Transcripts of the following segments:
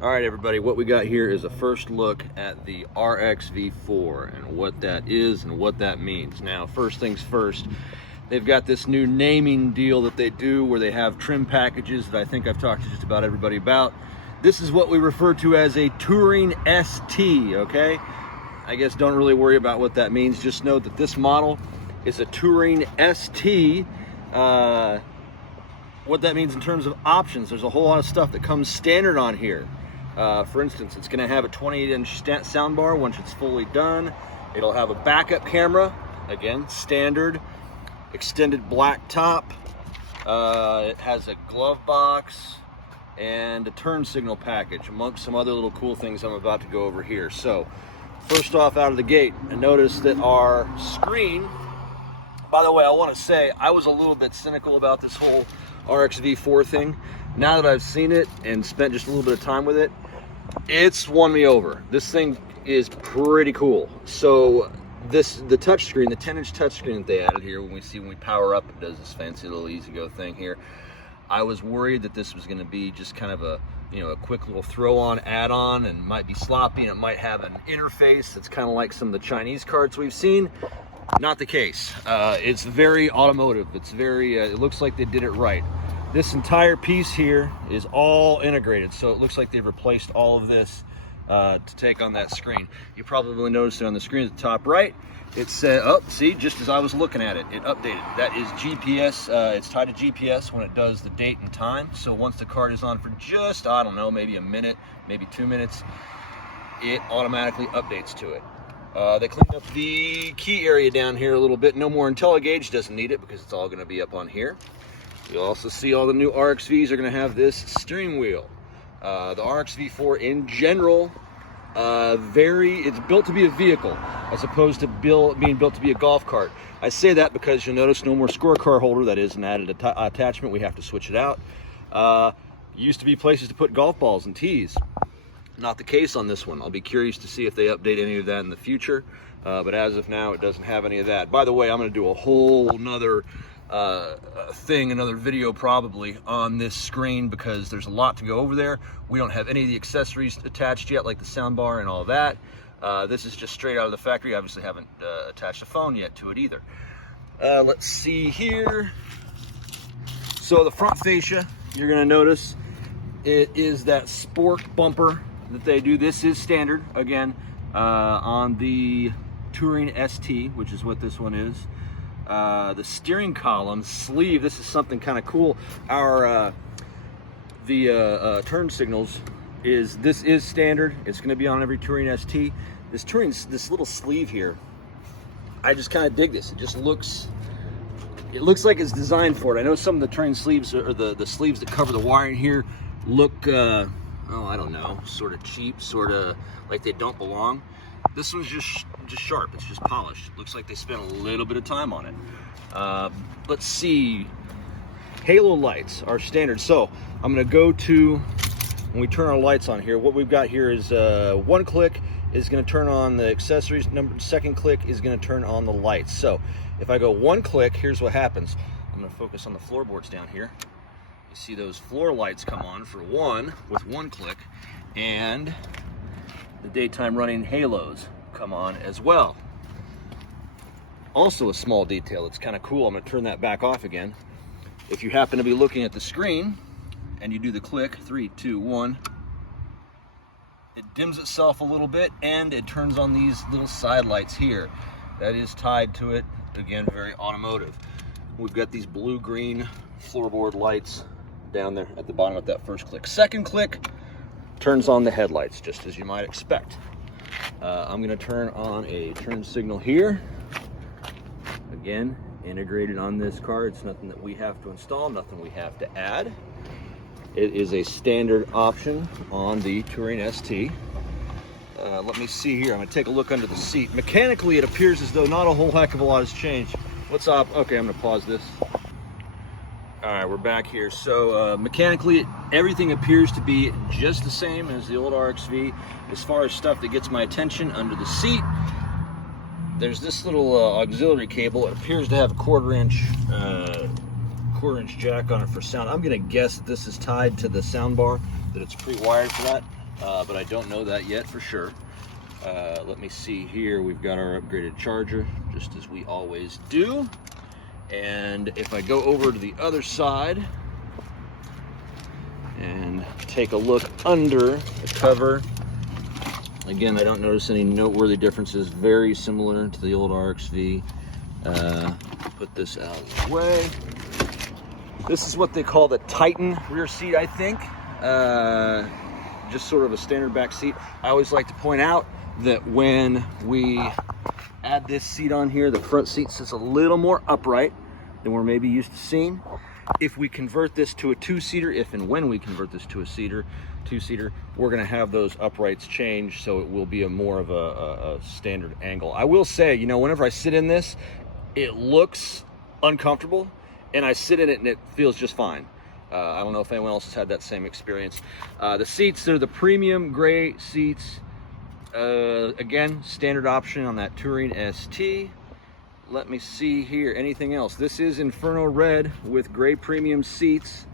All right, everybody, what we got here is a first look at the RXV4 and what that is and what that means. Now, first things first, they've got this new naming deal that they do where they have trim packages that I think I've talked to just about everybody about. This is what we refer to as a Touring ST, okay? I guess don't really worry about what that means. Just know that this model is a Touring ST. What that means in terms of options, there's a whole lot of stuff that comes standard on here. For instance, it's going to have a 28-inch soundbar once it's fully done. It'll have a backup camera, again, standard, extended black top. It has a glove box and a turn signal package, amongst some other little cool things I'm about to go over here. So, first off out of the gate, and notice that our screen, by the way, I want to say, I was a little bit cynical about this whole RXV4 thing. Now that I've seen it and spent just a little bit of time with it, it's won me over. This thing is pretty cool. So the touchscreen, the 10-inch touchscreen that they added here, when we power up, it does this fancy little easy go thing here. I was worried that this was going to be just kind of a quick little throw-on add-on and might be sloppy, and it might have an interface that's kind of like some of the Chinese carts we've seen. Not the case. It's very automotive. It's very, it looks like they did it right. This entire piece here is all integrated, so it looks like they've replaced all of this to take on that screen. You probably noticed it on the screen at the top right. It said, oh, see, just as I was looking at it, it updated. That is GPS. It's tied to GPS when it does the date and time. So once the card is on for just, I don't know, maybe a minute, maybe 2 minutes, it automatically updates to it. They cleaned up the key area down here a little bit. No more IntelliGauge, doesn't need it because it's all going to be up on here. You'll also see all the new RXVs are going to have this steering wheel. The RXV4 in general, it's built to be a vehicle as opposed to being built to be a golf cart. I say that because you'll notice no more scorecard holder. That is an added attachment. We have to switch it out. Used to be places to put golf balls and tees. Not the case on this one. I'll be curious to see if they update any of that in the future. But as of now, it doesn't have any of that. By the way, I'm going to do a whole nother another video probably on this screen because there's a lot to go over there. We don't have any of the accessories attached yet, like the soundbar and all that. This is just straight out of the factory. I obviously haven't attached a phone yet to it either. Let's see here. So the front fascia, you're going to notice it is that sport bumper that they do. This is standard, again, on the Touring ST, which is what this one is. The steering column sleeve, this is something kind of cool. Our turn signals this is standard. It's going to be on every Touring ST. This little sleeve here, I just kind of dig this. It looks like it's designed for it. I know some of the Touring sleeves, or the sleeves that cover the wiring here, look oh, I don't know, sort of cheap, sort of like they don't belong. This one's just sharp. It's just polished. Looks like they spent a little bit of time on it. Let's see. Halo lights are standard. So I'm going to go to, when we turn our lights on here, what we've got here is one click is going to turn on the accessories. Second click is going to turn on the lights. So if I go one click, here's what happens. I'm going to focus on the floorboards down here. You see those floor lights come on for one with one click, and the daytime running halos come on as well. Also a small detail that's kind of cool. I'm going to turn that back off again. If you happen to be looking at the screen and you do the click, 3, 2, 1, it dims itself a little bit and it turns on these little side lights here. That is tied to it. Again, very automotive. We've got these blue-green floorboard lights down there at the bottom of that first click. Second click turns on the headlights, just as you might expect. I'm going to turn on a turn signal here. Again, integrated on this car. It's nothing that we have to install, nothing we have to add. It is a standard option on the Touring ST. Let me see here. I'm going to take a look under the seat. Mechanically, it appears as though not a whole heck of a lot has changed. What's up? Okay, I'm going to pause this. All right, we're back here. So mechanically, everything appears to be just the same as the old RXV. As far as stuff that gets my attention under the seat, there's this little auxiliary cable. It appears to have a quarter-inch jack on it for sound. I'm going to guess that this is tied to the sound bar, that it's pre-wired for that. but I don't know that yet for sure. Let me see here. We've got our upgraded charger, just as we always do. And if I go over to the other side and take a look under the cover, again, I don't notice any noteworthy differences. Very similar to the old RXV. Put this out of the way. This is what they call the Titan rear seat, I think. Just sort of a standard back seat. I always like to point out that when we add this seat on here, the front seat sits a little more upright than we're maybe used to seeing. If we convert this to a two-seater, if and when we convert this to a two-seater, we're gonna have those uprights change, so it will be a more of a standard angle. I will say, you know, whenever I sit in this, it looks uncomfortable, and I sit in it and it feels just fine. I don't know if anyone else has had that same experience. The seats, they're the premium gray seats. Again, standard option on that Touring ST. Let me see here, anything else? This is Inferno Red with gray premium seats.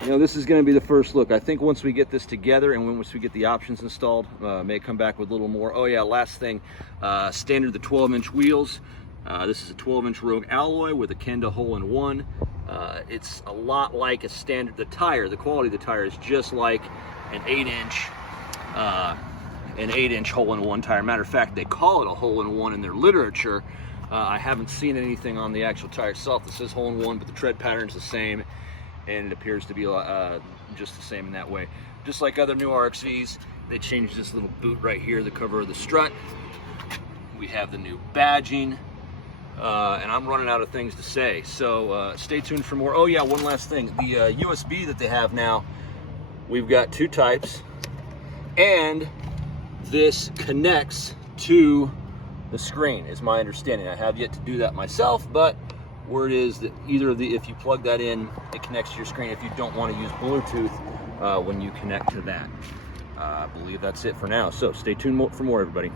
You know, this is gonna be the first look. I think once we get this together and once we get the options installed, may come back with a little more. Oh yeah, last thing, standard the 12-inch wheels. This is a 12-inch Rogue alloy with a Kenda hole-in-one. It's a lot like a standard, the tire, the quality of the tire is just like an 8-inch hole-in-one tire. Matter of fact, they call it a hole-in-one in their literature. I haven't seen anything on the actual tire itself that says hole-in-one, but the tread pattern is the same, and it appears to be just the same in that way. Just like other new RXVs, they changed this little boot right here, the cover of the strut. We have the new badging, and I'm running out of things to say, so stay tuned for more. Oh yeah, one last thing. The USB that they have now, we've got two types, and this connects to the screen, is my understanding. I have yet to do that myself, but word is that either of the, if you plug that in, it connects to your screen if you don't want to use Bluetooth when you connect to that. I believe that's it for now, so stay tuned for more, everybody.